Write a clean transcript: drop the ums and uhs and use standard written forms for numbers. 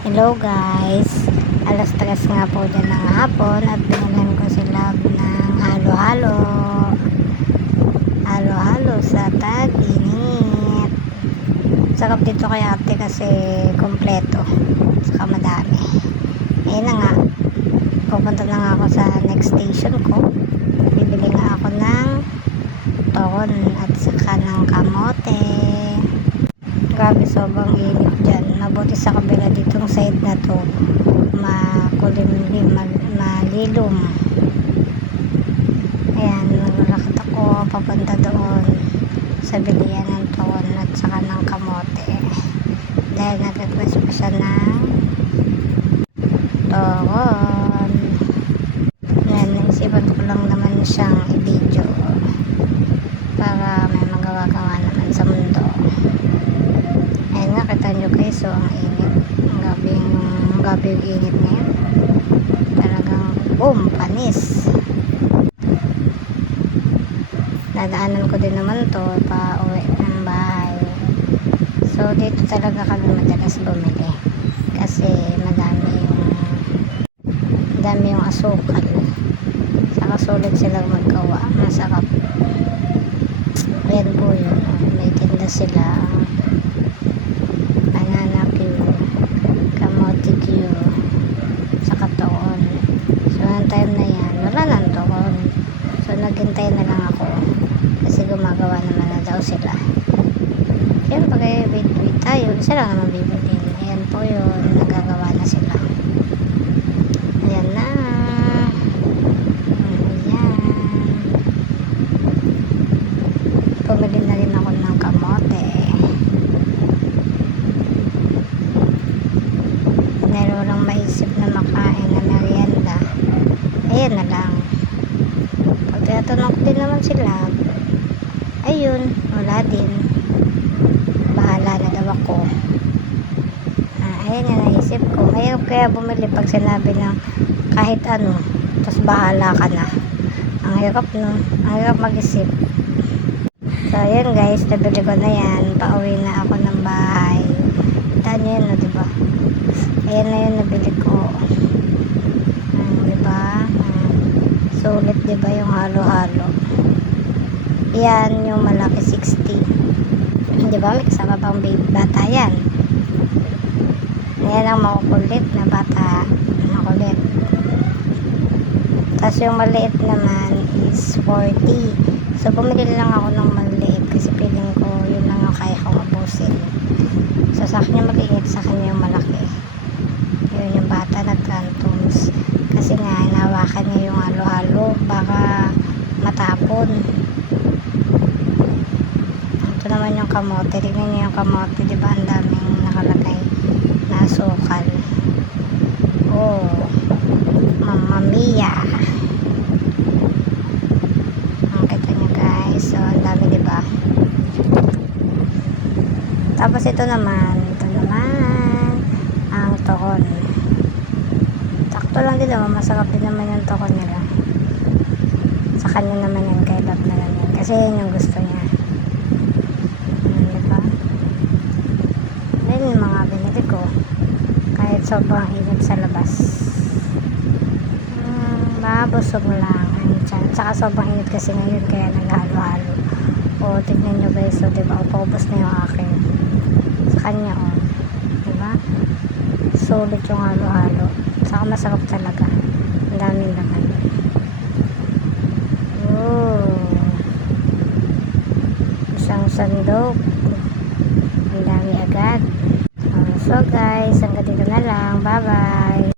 Hello guys, alas 3 nga po dyan ng hapon at binilhan ko sila ng halo-halo sa tag-init. Sarap dito kay ate kasi kompleto saka madami. Ayun na nga, pupunta na nga ako sa next station ko. Bibili nga ako ng toron at saka ng kamote. Grabe, sobrang init dyan. Mabuti sa kabila ditong side na to makulimlim, malilom. Ayan, naglalakad ako papunta doon sa bilihan ng toron at saka ng kamote dahil nag-request pa siya ng toron. Ayan, naisipan ko lang naman siyang i-video para may magawa-gawa naman sa mundo. Ayun nga, kita nyo guys, so ang init. Ang gabi yung init ngayon. Talagang boom, panis. Nadaanan ko din naman to pa uwi ng bahay. So dito talaga kami madalas bumili kasi madami yung asukal. Saka sulit silang maggawa, masarap. Ayan po yun, may tinda sila, banana Q, kamote Q, saka toon. So ang time na yan, wala nang toon. So naghintay na lang ako kasi gumagawa naman na daw sila. Siyempre wait tayo, isa lang naman bibili. Ayan po yun, nagagawa na sila. Ayan na. Ayan, pumili na rin ako ng kamote dahil walang maisip na makain na merienda. Ayan na lang. Pag tinatanong ko din naman sila, ayun, wala din, bahala na daw ako. Ayan yung naisip ko. Mahirap kaya bumili pag sinabi na kahit ano tapos bahala ka na. Ang hirap, no? Ang hirap mag-isip. So ayan guys, nabili ko na yan, pauwi na ako ng bahay. Taan nyo yun, no, diba? Ayan na yun, nabili ko. Diba? Sulit, diba, yung halo-halo. Yan yung malaki 60. Diba, may kasama pang baby bata yan. Yan ang makukulit na bata, makulit. Tapos yung maliit naman is 40. So bumili lang ako ng maliit kasi feeling ko yun lang yung kaya kong ubusin. So sa akin yung maliit, sa akin yung malaki. Yun yung bata nagtantoms kasi nga inawakan niya yung halo-halo, baka matapon. Ito naman yung kamote. Tignan niyo yung kamote, diba? Ang daming nakalagay na asukal. Oh, Mamma Mia. Ang kita nyo guys. So ang dami, diba? Tapos ito naman ang toon. Sakto lang din naman, masarap din naman yung toon nila. Sa kanya naman yan, kay love na lang yan kasi yun yung gusto niya. Diba? Then yung mga binili ko kahit sobrang init sa labas, mabusog lang ang tiyan. Tsaka sobrang init kasi ngayon kaya naghalo-halo. O tignan nyo guys, so diba, paubos na yung akin sa kanya, o diba, sulit yung halo-halo, saka masarap talaga, ang daming laman. Isang sandok, ang dami agad. So guys, hanggang dito na lang, bye bye.